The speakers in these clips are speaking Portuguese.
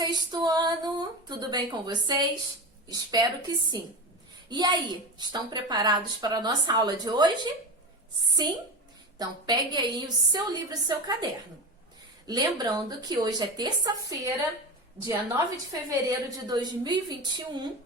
sexto ano! Tudo bem com vocês? Espero que sim. E aí, estão preparados para a nossa aula de hoje? Sim? Então pegue aí o seu livro e o seu caderno. Lembrando que hoje é terça-feira, dia 9 de fevereiro de 2021,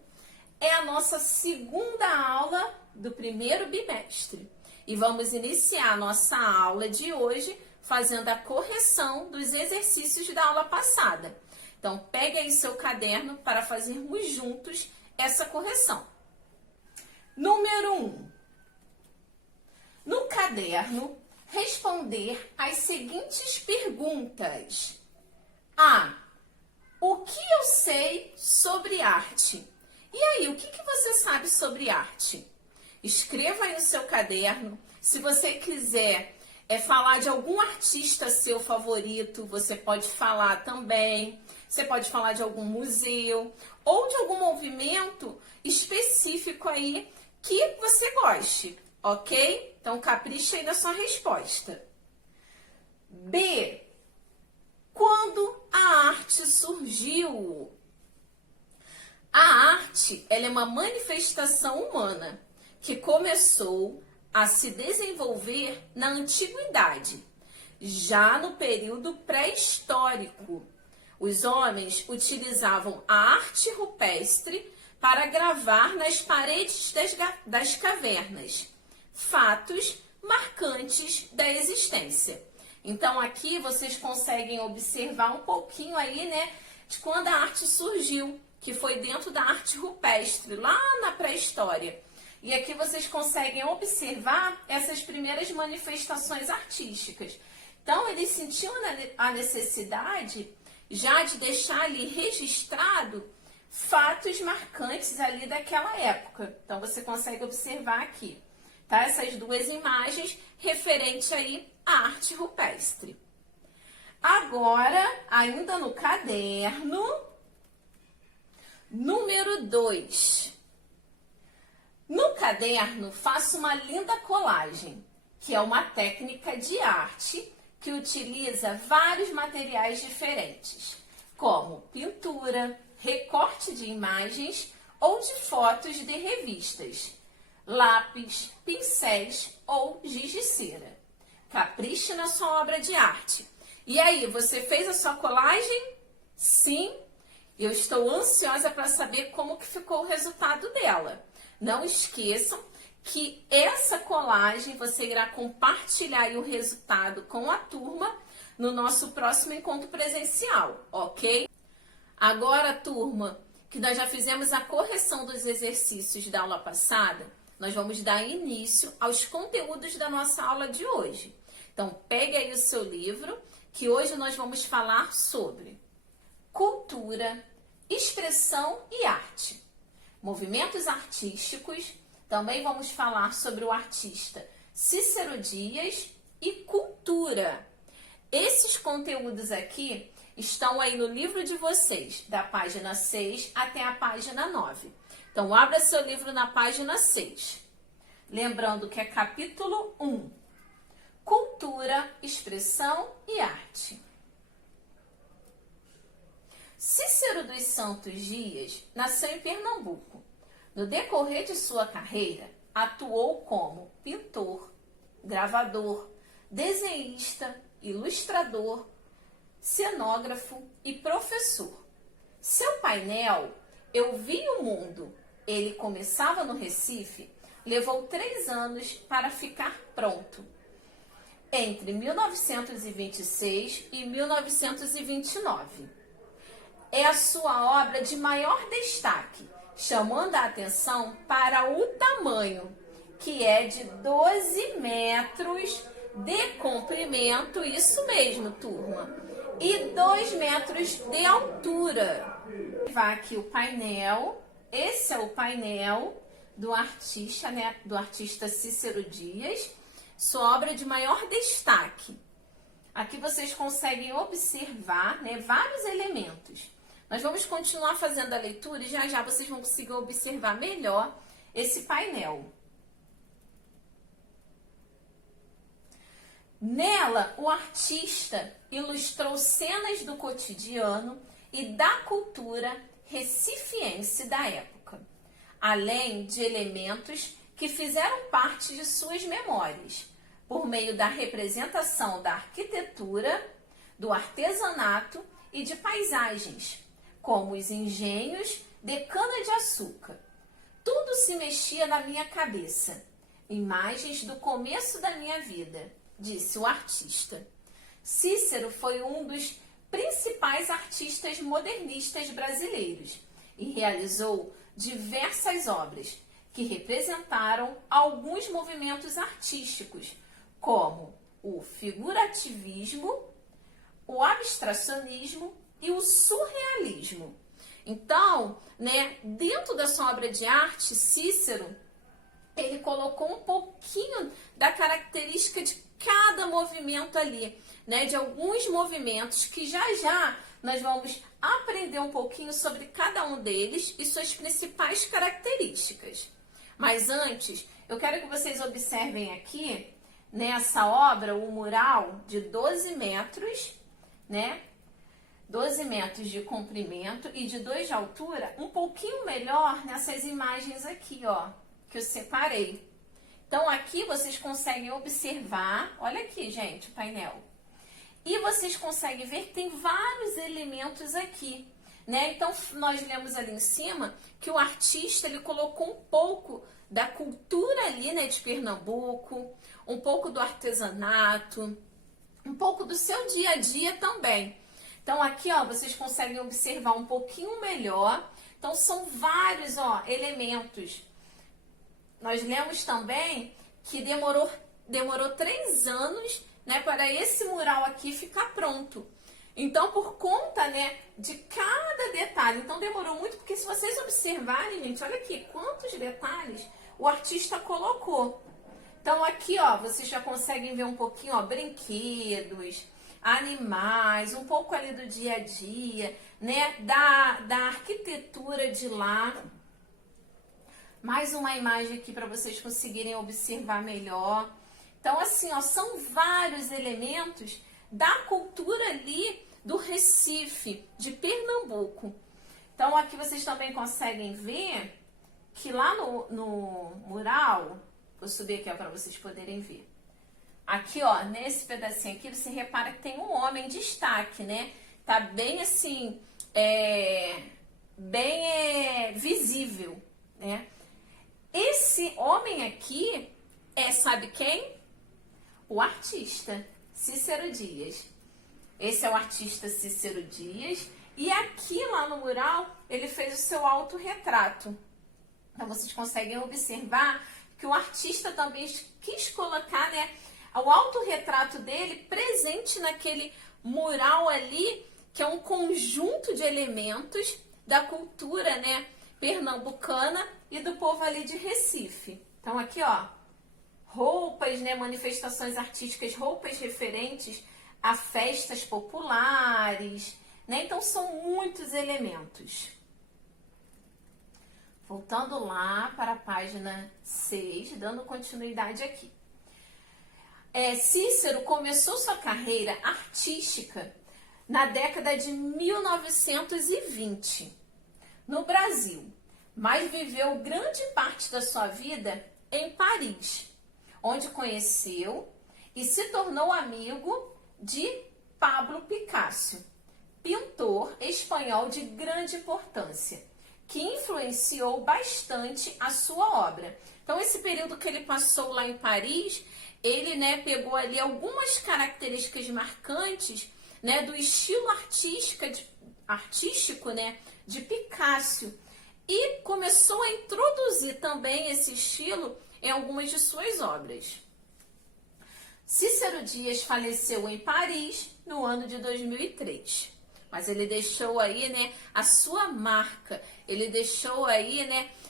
é a nossa segunda aula do primeiro bimestre. E vamos iniciar a nossa aula de hoje fazendo a correção dos exercícios da aula passada. Então, pegue aí seu caderno para fazermos juntos essa correção. Número 1. No caderno, responder as seguintes perguntas. A. O que eu sei sobre arte? E aí, o que você sabe sobre arte? Escreva aí no seu caderno. Se você quiser falar de algum artista seu favorito, você pode falar também. Você pode falar de algum museu ou de algum movimento específico aí que você goste, ok? Então, capricha aí na sua resposta. B. Quando a arte surgiu? A arte, ela é uma manifestação humana que começou a se desenvolver na antiguidade, já no período pré-histórico. Os homens utilizavam a arte rupestre para gravar nas paredes das cavernas fatos marcantes da existência. Então aqui vocês conseguem observar um pouquinho aí, né, de quando a arte surgiu, que foi dentro da arte rupestre, lá na pré-história. E aqui vocês conseguem observar essas primeiras manifestações artísticas. Então eles sentiam a necessidade já de deixar ali registrado fatos marcantes ali daquela época. Então você consegue observar aqui, tá? Essas duas imagens referentes aí à arte rupestre. Agora, ainda no caderno, número 2. No caderno, faça uma linda colagem, que é uma técnica de arte que utiliza vários materiais diferentes, como pintura, recorte de imagens ou de fotos de revistas, lápis, pincéis ou giz de cera. Capriche na sua obra de arte. E aí, você fez a sua colagem? Sim? Eu estou ansiosa para saber como que ficou o resultado dela. Não esqueçam que essa colagem você irá compartilhar aí o resultado com a turma no nosso próximo encontro presencial, ok? Agora, turma, que nós já fizemos a correção dos exercícios da aula passada, nós vamos dar início aos conteúdos da nossa aula de hoje. Então, pegue aí o seu livro, que hoje nós vamos falar sobre cultura, expressão e arte, movimentos artísticos. Também vamos falar sobre o artista Cícero Dias e cultura. Esses conteúdos aqui estão aí no livro de vocês, da página 6 até a página 9. Então, abra seu livro na página 6. Lembrando que é capítulo 1. Cultura, expressão e arte. Cícero dos Santos Dias nasceu em Pernambuco. No decorrer de sua carreira, atuou como pintor, gravador, desenhista, ilustrador, cenógrafo e professor. Seu painel, Eu Vi o Mundo, ele começava no Recife, levou 3 anos para ficar pronto, entre 1926 e 1929. É a sua obra de maior destaque, chamando a atenção para o tamanho, que é de 12 metros de comprimento, isso mesmo, turma, e 2 metros de altura. Vai aqui o painel, esse é o painel do artista, né, do artista Cícero Dias, sua obra de maior destaque. Aqui vocês conseguem observar, né, vários elementos. Nós vamos continuar fazendo a leitura e já vocês vão conseguir observar melhor esse painel. Nela, o artista ilustrou cenas do cotidiano e da cultura recifiense da época, além de elementos que fizeram parte de suas memórias, por meio da representação da arquitetura, do artesanato e de paisagens, como os engenhos de cana-de-açúcar. Tudo se mexia na minha cabeça, imagens do começo da minha vida, disse o artista. Cícero foi um dos principais artistas modernistas brasileiros e realizou diversas obras que representaram alguns movimentos artísticos, como o figurativismo, o abstracionismo e o surrealismo. Então, dentro da sua obra de arte, Cícero, ele colocou um pouquinho da característica de cada movimento ali, de alguns movimentos que já nós vamos aprender um pouquinho sobre cada um deles e suas principais características. Mas antes, eu quero que vocês observem aqui, nessa obra, o mural de 12 metros, 12 metros de comprimento e de 2 de altura, um pouquinho melhor nessas imagens aqui, ó, que eu separei. Então, aqui vocês conseguem observar, olha aqui, gente, o painel. E vocês conseguem ver que tem vários elementos aqui, Então, nós lemos ali em cima que o artista, ele colocou um pouco da cultura ali, de Pernambuco, um pouco do artesanato, um pouco do seu dia a dia também. Então, aqui, ó, vocês conseguem observar um pouquinho melhor. Então, são vários, ó, elementos. Nós lemos também que demorou 3 anos, para esse mural aqui ficar pronto. Então, por conta, de cada detalhe. Então, demorou muito, porque se vocês observarem, gente, olha aqui, quantos detalhes o artista colocou. Então, aqui, ó, vocês já conseguem ver um pouquinho, ó, brinquedos, animais, um pouco ali do dia a dia, da arquitetura de lá. Mais uma imagem aqui para vocês conseguirem observar melhor. Então, assim, ó, são vários elementos da cultura ali do Recife, de Pernambuco. Então, aqui vocês também conseguem ver que lá no mural, vou subir aqui para vocês poderem ver. Aqui, ó, nesse pedacinho aqui, você repara que tem um homem em destaque, Tá bem assim, bem visível, Esse homem aqui sabe quem? O artista Cícero Dias. Esse é o artista Cícero Dias. E aqui lá no mural, ele fez o seu autorretrato. Então, vocês conseguem observar que o artista também quis colocar, o autorretrato dele presente naquele mural ali, que é um conjunto de elementos da cultura, pernambucana e do povo ali de Recife. Então, aqui, ó, roupas, manifestações artísticas, roupas referentes a festas populares, Então, são muitos elementos. Voltando lá para a página 6, dando continuidade aqui. Cícero começou sua carreira artística na década de 1920 no Brasil, mas viveu grande parte da sua vida em Paris, onde conheceu e se tornou amigo de Pablo Picasso, pintor espanhol de grande importância, que influenciou bastante a sua obra. Então, esse período que ele passou lá em Paris, ele, pegou ali algumas características marcantes, do estilo artístico, de Picasso, e começou a introduzir também esse estilo em algumas de suas obras. Cícero Dias faleceu em Paris no ano de 2003. Mas ele deixou aí, a sua marca. Ele deixou aí,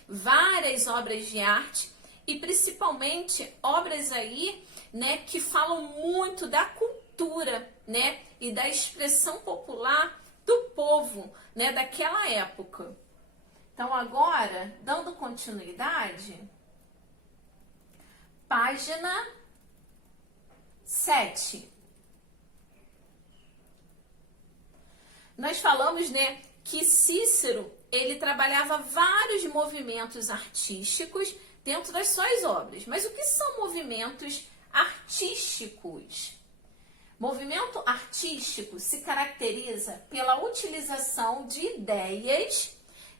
várias obras de arte e principalmente obras aí, que falam muito da cultura, e da expressão popular do povo, daquela época. Então, agora, dando continuidade, página 7. Nós falamos, né, que Cícero, ele trabalhava vários movimentos artísticos dentro das suas obras. Mas o que são movimentos artísticos? Movimento artístico se caracteriza pela utilização de ideias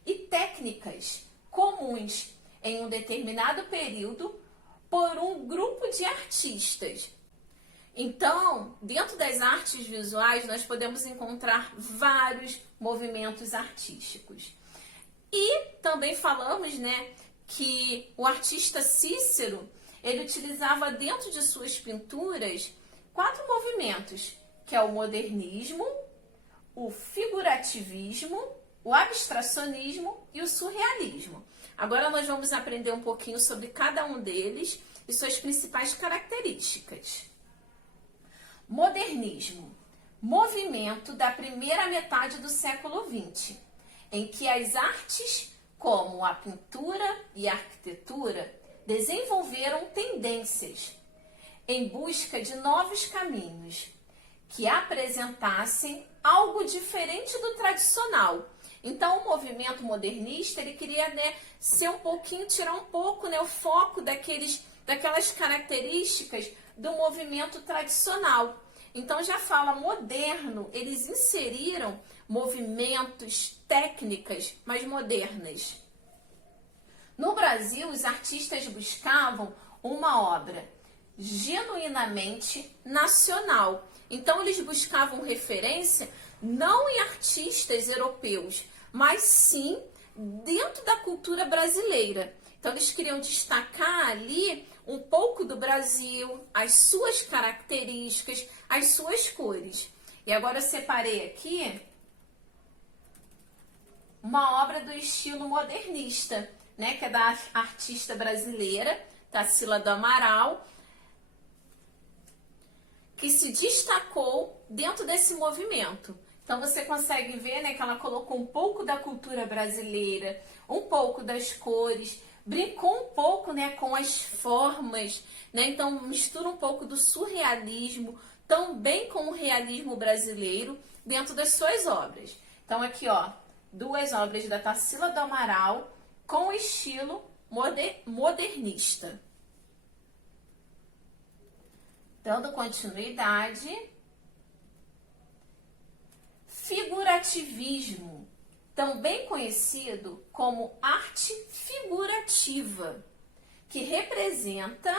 e técnicas comuns em um determinado período por um grupo de artistas. Então, dentro das artes visuais, nós podemos encontrar vários movimentos artísticos. E também falamos, né, que o artista Cícero, ele utilizava dentro de suas pinturas 4 movimentos, que é o modernismo, o figurativismo, o abstracionismo e o surrealismo. Agora nós vamos aprender um pouquinho sobre cada um deles e suas principais características. Modernismo, movimento da primeira metade do século XX, em que as artes, como a pintura e a arquitetura, desenvolveram tendências em busca de novos caminhos que apresentassem algo diferente do tradicional. Então, o movimento modernista, ele queria, né, ser um pouquinho, tirar um pouco, né, o foco daquelas características do movimento tradicional. Então, já fala moderno, eles inseriram movimentos, técnicas mais modernas. No Brasil, os artistas buscavam uma obra genuinamente nacional. Então, eles buscavam referência não em artistas europeus, mas sim dentro da cultura brasileira. Então, eles queriam destacar ali um pouco do Brasil, as suas características, as suas cores. E agora eu separei aqui uma obra do estilo modernista, né, que é da artista brasileira Tarsila do Amaral, que se destacou dentro desse movimento. Então você consegue ver, né, que ela colocou um pouco da cultura brasileira, um pouco das cores, brincou um pouco, né, com as formas, né? Então mistura um pouco do surrealismo também com o realismo brasileiro dentro das suas obras. Então aqui, ó, 2 obras da Tarsila do Amaral com estilo modernista. Dando continuidade, figurativismo, também conhecido como arte figurativa, que representa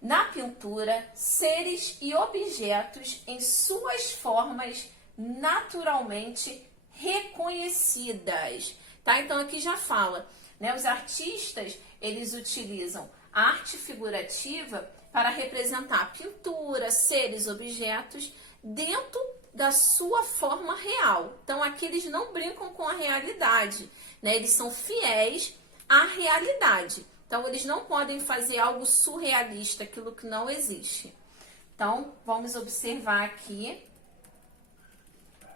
na pintura seres e objetos em suas formas naturalmente reconhecidas, tá? Então aqui já fala, né? Os artistas, eles utilizam a arte figurativa para representar pintura, seres, objetos dentro da sua forma real. Então aqui eles não brincam com a realidade, né? Eles são fiéis à realidade. Então eles não podem fazer algo surrealista, aquilo que não existe. Então vamos observar aqui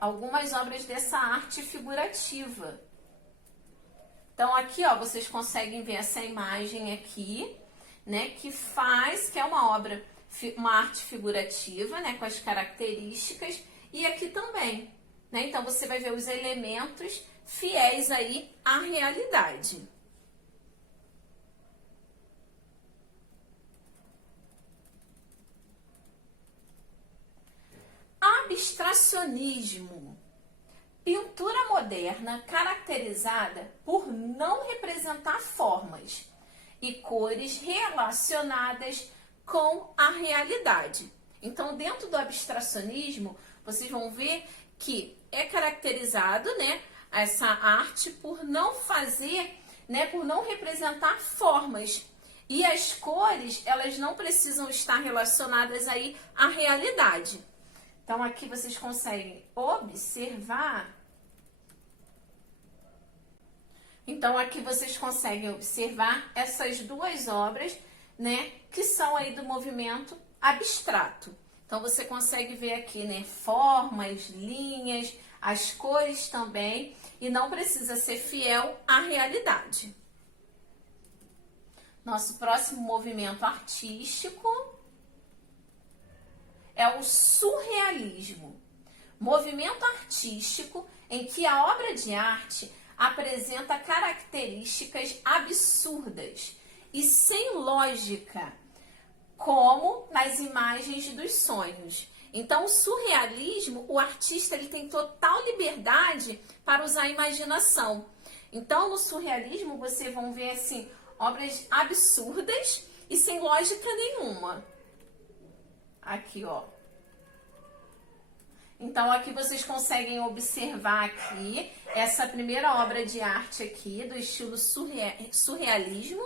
algumas obras dessa arte figurativa. Então aqui, ó, vocês conseguem ver essa imagem aqui, né, que é uma obra, uma arte figurativa, né, com as características, e aqui também, né? Então você vai ver os elementos fiéis aí à realidade. Abstracionismo. Pintura moderna caracterizada por não representar formas e cores relacionadas com a realidade. Então, dentro do abstracionismo, vocês vão ver que é caracterizado, né, essa arte por não fazer, né, por não representar formas. E as cores, elas não precisam estar relacionadas aí à realidade. Então, aqui vocês conseguem observar. Então, aqui vocês conseguem observar essas 2 obras, né, que são aí do movimento abstrato. Então, você consegue ver aqui, né, formas, linhas, as cores também, e não precisa ser fiel à realidade. Nosso próximo movimento artístico é o surrealismo. movimento artístico em que a obra de arte apresenta características absurdas e sem lógica, como nas imagens dos sonhos. Então, o surrealismo, o artista ele tem total liberdade para usar a imaginação. Então, no surrealismo, vocês vão ver assim, obras absurdas e sem lógica nenhuma. Aqui, ó. Então, aqui vocês conseguem observar aqui essa primeira obra de arte aqui, do estilo surrealismo.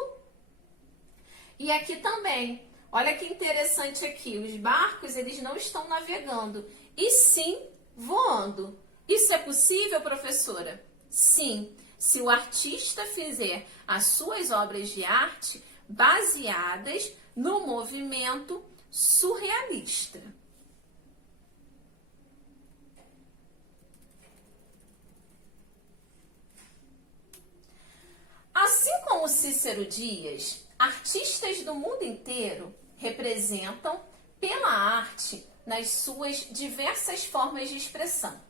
E aqui também, olha que interessante aqui, os barcos, eles não estão navegando, e sim voando. Isso é possível, professora? Sim, se o artista fizer as suas obras de arte baseadas no movimento surrealista. Assim como Cícero Dias, artistas do mundo inteiro representam pela arte nas suas diversas formas de expressão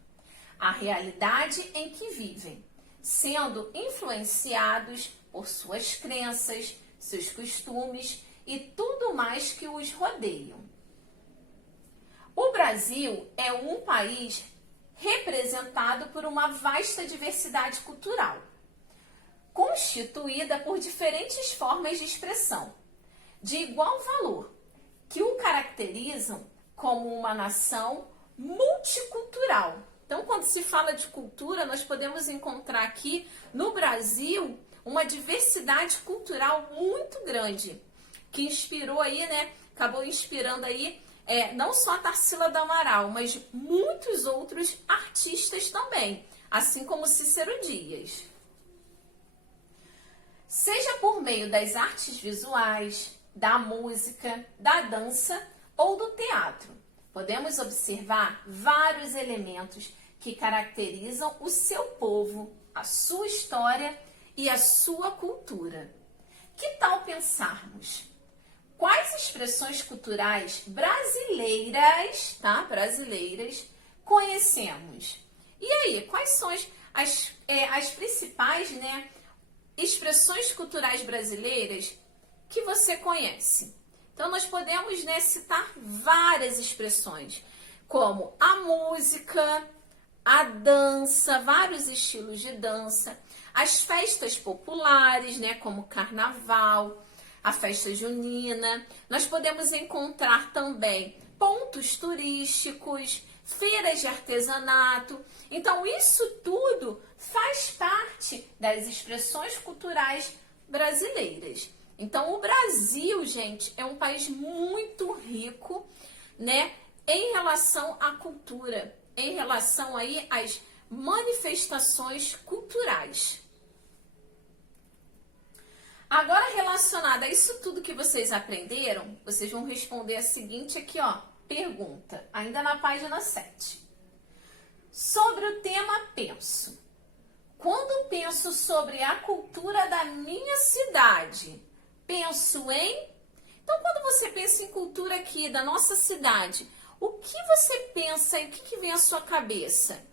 a realidade em que vivem, sendo influenciados por suas crenças, seus costumes e tudo mais que os rodeiam. O Brasil é um país representado por uma vasta diversidade cultural, constituída por diferentes formas de expressão, de igual valor, que o caracterizam como uma nação multicultural. Então, quando se fala de cultura, nós podemos encontrar aqui no Brasil uma diversidade cultural muito grande, que inspirou aí, né? Acabou inspirando aí não só a Tarsila do Amaral, mas muitos outros artistas também, assim como Cícero Dias. Seja por meio das artes visuais, da música, da dança ou do teatro, podemos observar vários elementos que caracterizam o seu povo, a sua história e a sua cultura. Que tal pensarmos? Quais expressões culturais brasileiras, tá? Brasileiras, conhecemos? E aí, quais são as principais, né, expressões culturais brasileiras que você conhece? Então, nós podemos, né, citar várias expressões, como a música, a dança, vários estilos de dança, as festas populares, né, como o carnaval, a festa junina. Nós podemos encontrar também pontos turísticos, feiras de artesanato. Então, isso tudo faz parte das expressões culturais brasileiras. Então, o Brasil, gente, é um país muito rico, né, em relação à cultura, em relação aí às manifestações culturais. Agora, relacionada a isso tudo que vocês aprenderam, vocês vão responder a seguinte aqui, ó, pergunta, ainda na página 7. Sobre o tema penso. Quando penso sobre a cultura da minha cidade, penso em... Então, quando você pensa em cultura aqui da nossa cidade, o que você pensa e o que vem à sua cabeça?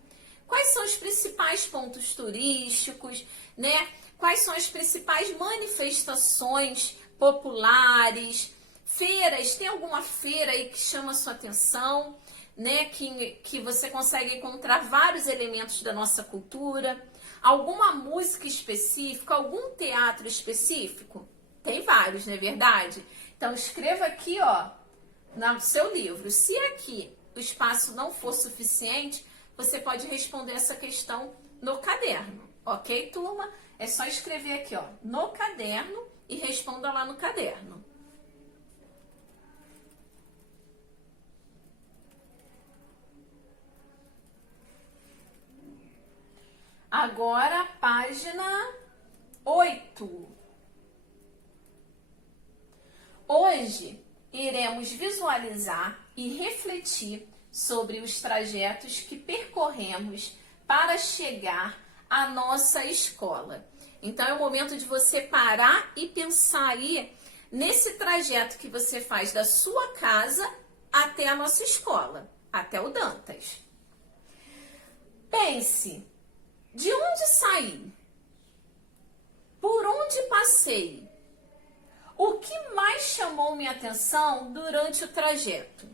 Quais são os principais pontos turísticos, né? Quais são as principais manifestações populares, feiras? Tem alguma feira aí que chama a sua atenção, né? Que você consegue encontrar vários elementos da nossa cultura? Alguma música específica, algum teatro específico? Tem vários, não é verdade? Então, escreva aqui, ó, no seu livro. Se aqui o espaço não for suficiente, você pode responder essa questão no caderno, ok, turma? É só escrever aqui, ó, no caderno e responda lá no caderno. Agora, página 8. Hoje, iremos visualizar e refletir sobre os trajetos que percorremos para chegar à nossa escola. Então, é o momento de você parar e pensar aí nesse trajeto que você faz da sua casa até a nossa escola, até o Dantas. Pense, de onde saí? Por onde passei? O que mais chamou minha atenção durante o trajeto?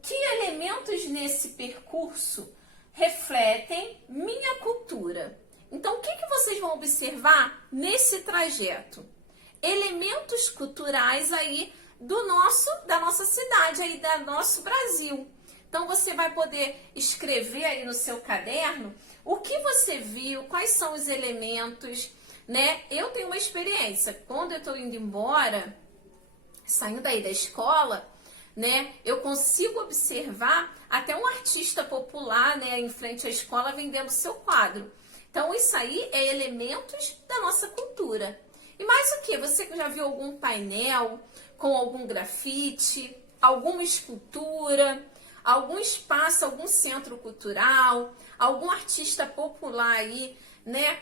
Que elementos nesse percurso refletem minha cultura? Então, o que vocês vão observar nesse trajeto? Elementos culturais aí da nossa cidade, aí do nosso Brasil. Então, você vai poder escrever aí no seu caderno o que você viu, quais são os elementos, né? Eu tenho uma experiência. Quando eu estou indo embora, saindo aí da escola, né? Eu consigo observar até um artista popular, né? Em frente à escola vendendo seu quadro. Então, isso aí é elementos da nossa cultura. E mais o que? Você já viu algum painel com algum grafite, alguma escultura, algum espaço, algum centro cultural, algum artista popular aí, né,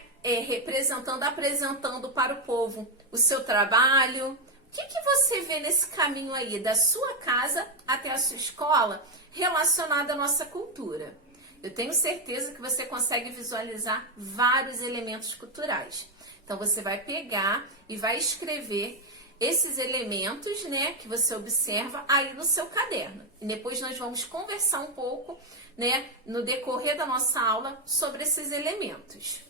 apresentando para o povo o seu trabalho? O que você vê nesse caminho aí, da sua casa até a sua escola, relacionado à nossa cultura? Eu tenho certeza que você consegue visualizar vários elementos culturais. Então, você vai pegar e vai escrever esses elementos, né, que você observa aí no seu caderno. E depois nós vamos conversar um pouco, né, no decorrer da nossa aula sobre esses elementos.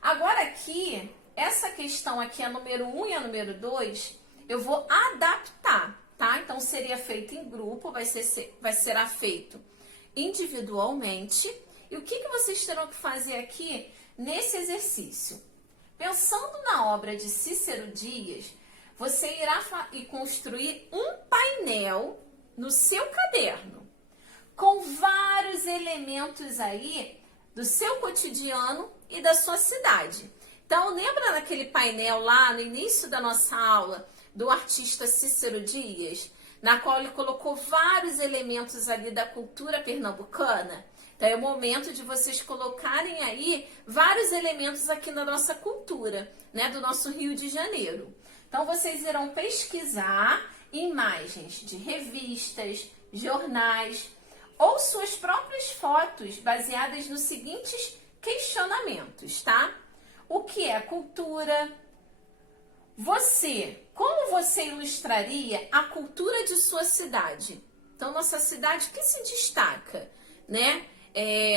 Agora aqui, essa questão aqui, a número 1 e a número 2, eu vou adaptar, tá? Então, seria feito em grupo, será feito individualmente. E o que vocês terão que fazer aqui nesse exercício? Pensando na obra de Cícero Dias, você irá construir um painel no seu caderno, com vários elementos aí do seu cotidiano e da sua cidade. Então, lembra daquele painel lá no início da nossa aula do artista Cícero Dias, na qual ele colocou vários elementos ali da cultura pernambucana? Então, é o momento de vocês colocarem aí vários elementos aqui na nossa cultura, né, do nosso Rio de Janeiro. Então, vocês irão pesquisar imagens de revistas, jornais ou suas próprias fotos baseadas nos seguintes questionamentos, tá? O que é cultura? Como você ilustraria a cultura de sua cidade? Então, nossa cidade, o que se destaca, né?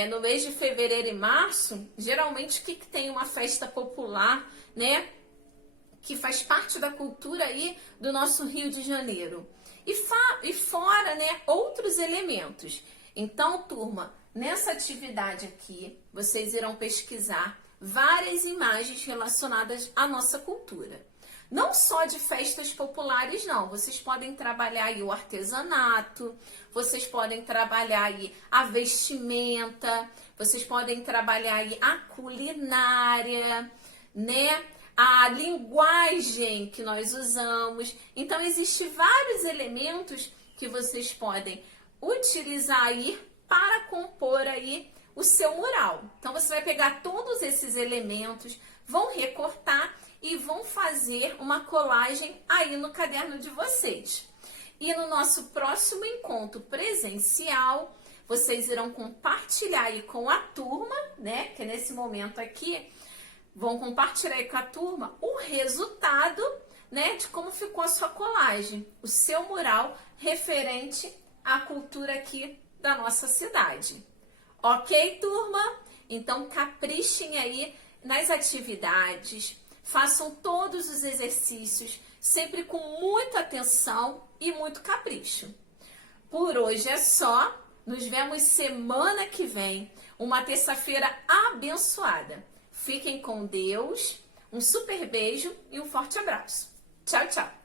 No mês de fevereiro e março, geralmente o que tem uma festa popular, né, que faz parte da cultura aí do nosso Rio de Janeiro. E fora, né, outros elementos. Então, turma, nessa atividade aqui, vocês irão pesquisar várias imagens relacionadas à nossa cultura. Não só de festas populares, não. Vocês podem trabalhar aí o artesanato, vocês podem trabalhar aí a vestimenta, vocês podem trabalhar aí a culinária, né? A linguagem que nós usamos. Então, existem vários elementos que vocês podem utilizar aí para compor aí o seu mural. Então, você vai pegar todos esses elementos, vão recortar e vão fazer uma colagem aí no caderno de vocês. E no nosso próximo encontro presencial, vocês irão compartilhar aí com a turma, né? Que nesse momento aqui, vão compartilhar aí com a turma o resultado, né? De como ficou a sua colagem, o seu mural referente à cultura aqui da nossa cidade. Ok, turma? Então, caprichem aí nas atividades, façam todos os exercícios, sempre com muita atenção e muito capricho. Por hoje é só. Nos vemos semana que vem, uma terça-feira abençoada. Fiquem com Deus, um super beijo e um forte abraço. Tchau, tchau!